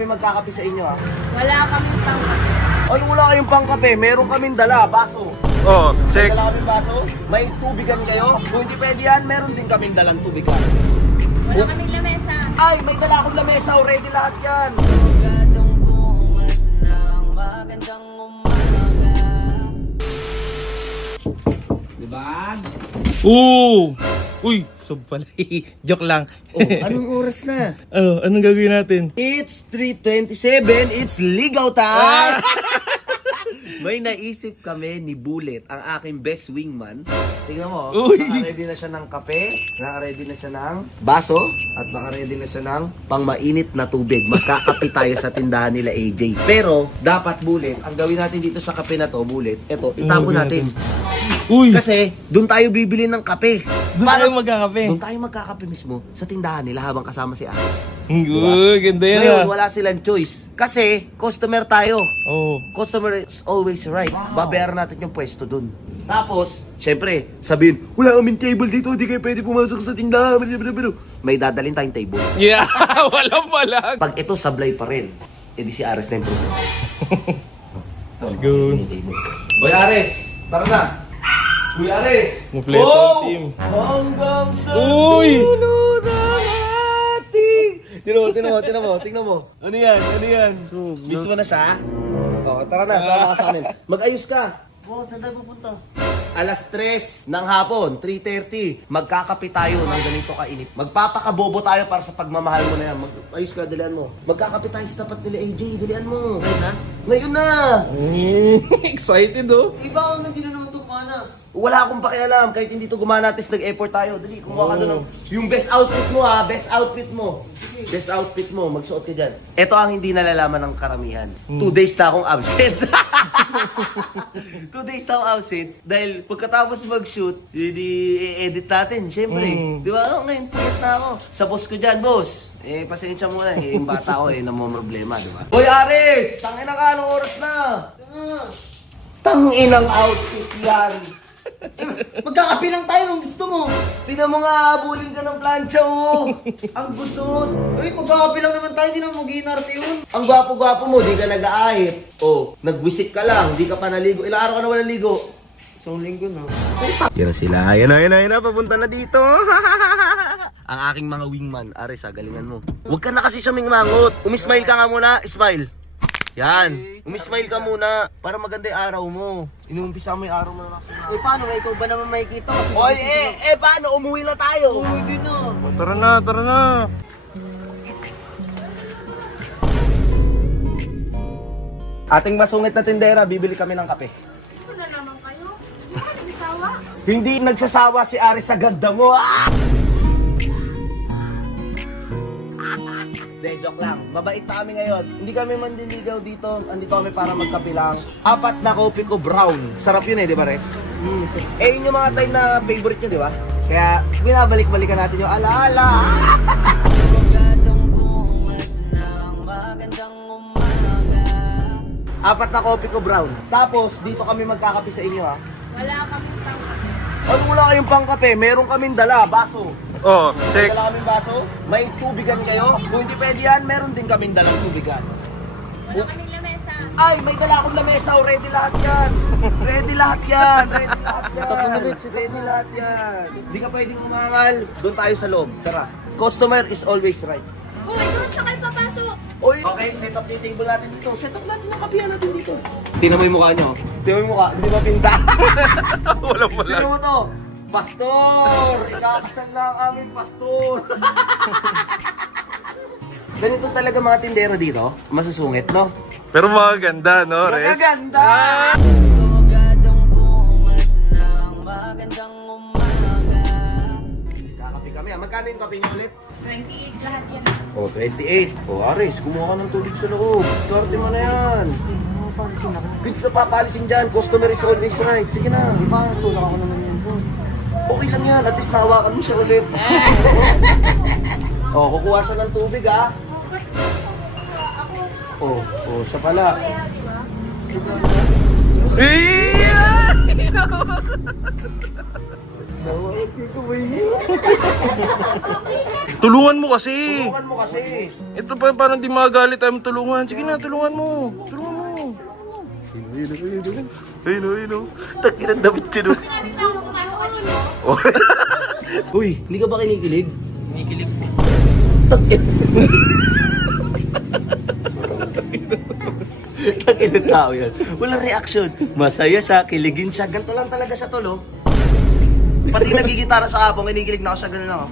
kami magkakape sa inyo, ha? Wala kami pang... Ay, wala kayong pangkape. Meron kaming dala, baso. Oh, May check. dala kaming baso. May tubigan kayo. Kung hindi pwede yan, meron din kaming dalang tubigan. Wala kaming lamesa. Ay, may dala akong lamesa. Ready lahat yan. Diba? Oo! Uy, sub pala. Joke lang. Oh, anong oras na? Anong gagawin natin? It's 3:27. It's ligaw time! May naisip kami ni Bullet, ang aking best wingman. Tingnan mo, Uy! naka-ready na siya ng kape, naka-ready na siya ng baso, at naka-ready na siya ng pangmainit na tubig. Magkakape tayo sa tindahan nila AJ. Pero, dapat Bullet, ang gawin natin dito sa kape na to, Bullet, eto, itapon natin. Uy! Kasi, doon tayo bibili ng kape. Doon tayo magkakape. Doon tayo magkakape mismo sa tindahan nila habang kasama si Ate. Uy, ganda yan Ngayon, ah. wala silang choice. Kasi, customer tayo. Oo. Customer is always right. Babayaran natin yung pwesto dun. Tapos, syempre, sabihin, wala kaming table dito, hindi kayo pwede pumasok sa tindahan. May dadalhin tayong table. Yeah, walang palag. Pag ito, sablay pa rin. Edi si Ares na yung problema. Let's go. Boy Ares, tara na. Boy Ares. Kompleto ang team. Hanggang sa Uy! dulo ng ating... Tingnan mo. Ano yan? Mismo na siya? Oo, tara na, sama ka sa amin. Mag-ayos ka. Oo, saan tayo pupunta? Alas 3 ng hapon, 3:30, magkakape tayo ng ganito kainit. Magpapakabobo tayo para sa pagmamahal mo na yan. Mag-ayos ka, dalian mo. Magkakape tayo sa tapat nila AJ, dalian mo. Ngayon na! Excited oh. Iba ako nang ginanong ito, mana. Wala akong pakialam, kahit hindi to gumana, at least nag-effort tayo. Dali, kumuha ka doon. Yung best outfit mo ha, best outfit mo. Best outfit mo, magsuot ka dyan. Ito ang hindi nalalaman ng karamihan. 2 days na akong absent. 2 days na akong absent. Dahil pagkatapos mag-shoot, i-edit natin, syempre. Di ba? Ngayon, puyat na ako. Sa boss ko dyan, boss. Pasensya muna, yung bata ko, namumroblema, di ba? Hoy, Aris! Tangina ka, anong oras na? Tanginang outfit yan. Magkakape lang tayo kung gusto mo. Tingnan mo nga, habulin ka ng plancha, oh. Ang gusot. Uy, magkakape lang naman tayo, di naman mag-iinarte yun. Ang gwapo-gwapo mo, di ka nag-aahit. Oh, nagwisit ka lang, di ka pa naligo. Ilang araw ka na walang ligo? Isang linggo na. Yan na sila, yan na, papunta na dito. Ang aking mga wingman, Ares, galingan mo. Huwag ka na kasi sumingmangot. Umismile ka nga muna, smile. Yan, umismile ka muna para maganda yung araw mo. Inuumpisa mo yung araw mo na kasi. Uy, paano? Ikaw ba naman makikita? Kasi Oy, paano? Umuwi na tayo. Uy, di na. Tara na. Ating masungit na tindera, bibili kami ng kape. Ito na naman kayo. Hindi sawa. Hindi nagsasawa si Aris sa ganda mo. De, joke lang. Mabait na kami ngayon. Hindi kami mandiligaw dito. Andito kami para magkape lang. 4 na coffee ko brown. Sarap yun di ba, Res? Yun yung mga time na favorite nyo, di ba? Kaya binabalik-balikan natin yung alaala. Apat na coffee ko brown. Tapos, dito kami magkakape sa inyo, ha? Wala kami pang... Ano, wala kayong pangkape? Meron kaming dala, baso. Oh, May check. dala kaming baso. May tubigan kayo. Kung hindi pwede yan, meron din kaming dalang tubigan. Wala kaming lamesa. Ay, may dala akong lamesa. Ready lahat yan. Ready lahat yan. Ready lahat yan. Hindi ka pwedeng umangal. Doon tayo sa loob. Tara. Customer is always right. Uy, doon siya kayo papasok. Oy, okay, set up yung table natin dito. Set up natin yung kapihan natin dito. Tingnan mo yung mukha nyo. Tingnan mo yung mukha. Hindi ba pinta? Walang palag. Tingnan mo to. Pastor! Ikakasal na ang aming pastor! Ganito talaga mga tindero dito. Masusungit, no? Pero maganda, no, Res? Magaganda! Kakapi kami. Magkano yung kape niyo ulit? 28 lahat yan. Oh, 28. Oh, Aris, kumuha ka ng tubig sa loob. Swerte mo na yan. Hindi ka papalisin dyan. Customer is always right. Sige na. Di ba? Tulak ako naman yan. So, Okay lang yan. At least nahawakan mo siya ulit. Oh, kukuha siya ng tubig, ha? Ako, Oh, siya pala. kaya, di ba? Yeah! Nawag ko ba yun? Tulungan mo kasi. Tulungan mo kasi. Ito pa parang di magalit tayo tulungan. Sige na, tulungan mo. Tulungan mo. Ayun. Takin ang damit siya, no? Uy, hindi ka ba kinikilig? Kinikilig. Takin. Takin ang tao yan. Walang reaction. Masaya siya, kiligin siya. Ganito lang talaga siya, tol, oh. Pati nagigitara sa abong, kinikilig na ako sa ganun, oh.